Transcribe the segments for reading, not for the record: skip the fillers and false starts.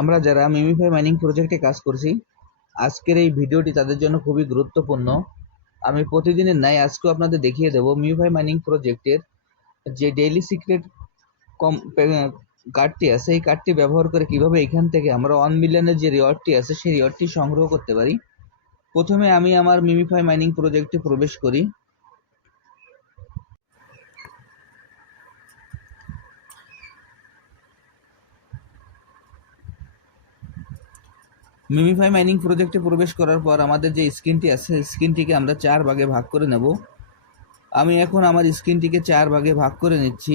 আমরা যারা MemeFi mining প্রজেক্টে কাজ করছি, আজকের এই ভিডিওটি তাদের জন্য খুবই গুরুত্বপূর্ণ। আমি প্রতিদিনের ন্যায় আজকেও আপনাদের দেখিয়ে দেব মিমিফাই মাইনিং প্রজেক্টের যে ডেইলি সিক্রেট কার্ডটি আছে, এই কার্ডটি ব্যবহার করে কিভাবে এখান থেকে আমরা 1 মিলিয়নের যে রিওয়ার্ডটি আছে সেই রিওয়ার্ডটি সংগ্রহ করতে পারি। প্রথমে আমি আমার মিমিফাই মাইনিং প্রজেক্টে প্রবেশ করি। মিমিফাই মাইনিং প্রজেক্টে প্রবেশ করার পর আমাদের যে স্ক্রিনটি আছে স্ক্রিনটিকে আমরা 4 ভাগে ভাগ করে নেব। আমি এখন আমার স্ক্রিনটিকে 4 ভাগে ভাগ করে নিচ্ছি।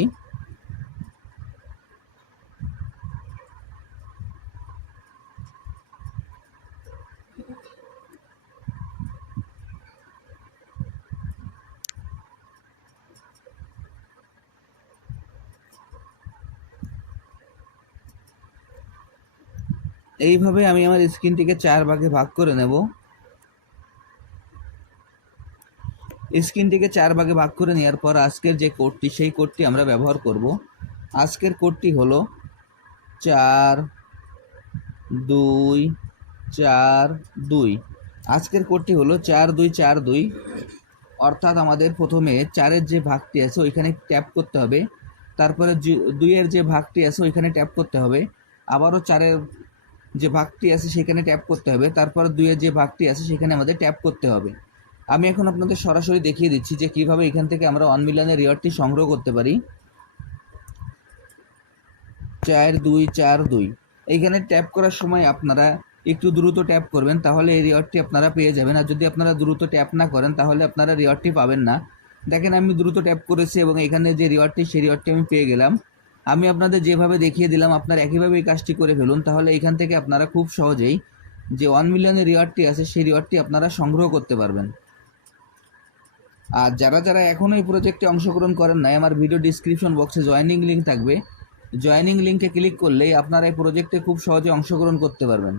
এইভাবে আমি আমার স্ক্রিনটিকে 4 ভাগে ভাগ করে নেব। স্ক্রিনটিকে 4 ভাগে ভাগ করে নেওয়ার পর আজকের যে কোডটি সেই কোডটি আমরা ব্যবহার করব। আজকের কোডটি হলো 4242। আজকের কোডটি হলো 4242। অর্থাৎ আমাদের প্রথমে 4-এর যে ভাগটি আছে ওইখানে ট্যাপ করতে হবে, তারপরে 2-এর যে ভাগটি আছে ওইখানে ট্যাপ করতে হবে, আবারও 4-এর যে ভাগটি আছে সেখানে ট্যাপ করতে হবে, তারপর 2-এর যে ভাগটি আছে সেখানে আমাদের ট্যাপ করতে হবে। আমি এখন আপনাদের সরাসরি দেখিয়ে দিচ্ছি যে কিভাবে এখান থেকে আমরা 1 মিলিয়নের রিওয়ার্ডটি সংগ্রহ করতে পারি। 4242 এইখানে ট্যাপ করার সময় আপনারা একটু দ্রুত ট্যাপ করবেন, তাহলে এই রিওয়ার্ডটি আপনারা পেয়ে যাবেন। আর যদি আপনারা দ্রুত ট্যাপ না করেন তাহলে আপনারা রিওয়ার্ডটি পাবেন না। দেখেন আমি দ্রুত ট্যাপ করেছি এবং এখানে যে রিওয়ার্ডটি সেই রিওয়ার্ডটি আমি পেয়ে গেলাম। আমি আপনাদের যেভাবে দেখিয়ে দিলাম আপনারা একইভাবে এই কাজটি করে ফেলুন, তাহলে এখান থেকে আপনারা খুব সহজেই যে 1 মিলিয়নের রিওয়ার্ডটি আছে সেই রিওয়ার্ডটি আপনারা সংগ্রহ করতে পারবেন। আর যারা যারা এখনও এই প্রজেক্টে অংশগ্রহণ করেন নাই, আমার ভিডিও ডিসক্রিপশন বক্সে জয়েনিং লিঙ্ক থাকবে। জয়েনিং লিঙ্কে ক্লিক করলেই আপনারা এই প্রজেক্টে খুব সহজে অংশগ্রহণ করতে পারবেন।